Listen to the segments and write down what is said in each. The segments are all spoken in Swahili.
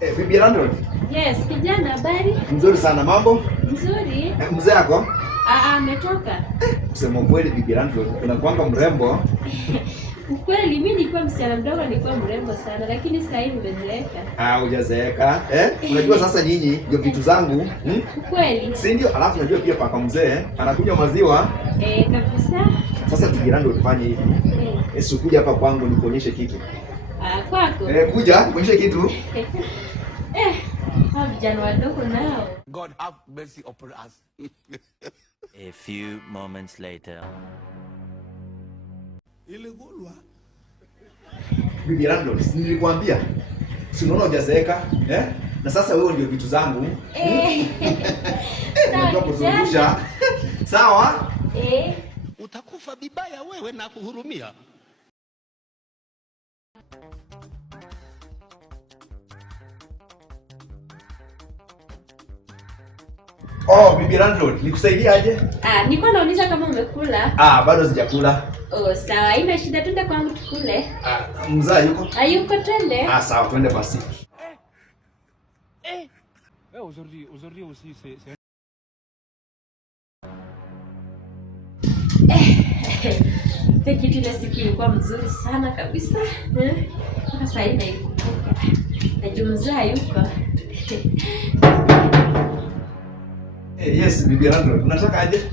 Bibi Landlord. Yes, kijana habari? Mzuri sana, mambo? Mzuri. Mzee yako? Ametoka. Kusema kweli Bibi Landlord, unakuanga mrembo. Ukweli mimi nilikuwa msichana mdogo, nilikuwa mrembo sana, lakini sasa hivi nimezeeka. Hujazeeka. Unajua sasa nyinyi ndio vitu zangu. Ukweli. Si ndio? Alafu unajua pia paka mzee anakunywa maziwa. Kabisa. Sasa Bibi Landlord tufanye hivi. Kuja hapa kwangu nikuonyeshe kitu. Kwako? Kuja nikuonyeshe kitu. Vijana wadogo nao. God have mercy upon us. A few moments later. Iligulwa. Bibi Landlord, nilikwambia. Si unaona hujazeeka? Na sasa wewe ndio vitu zangu. Unajua kuzungusha. Sawa? Utakufa vibaya wewe na kuhurumia. Bibi Landlord, nikusaidie aje? Nilikuwa nauliza kama umekula. Bado sijakula. Sawa, haina shida, twende kwangu tukule. Mzaa yuko? Hayuko, twende. Sawa, twende basi. Aujourd'hui aussi c'est Kitu ile siku ilikuwa mzuri sana kabisa. Sasa hivi naikumbuka. Najua mzee hayuko. Yes, Bibi Landlord, unataka aje?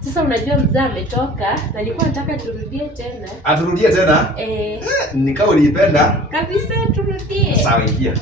Sasa unajua mzee ametoka na nilikuwa nataka turudie tena. Turudie tena? Nikao uliipenda? Kabisa turudie. Sawa, ingia.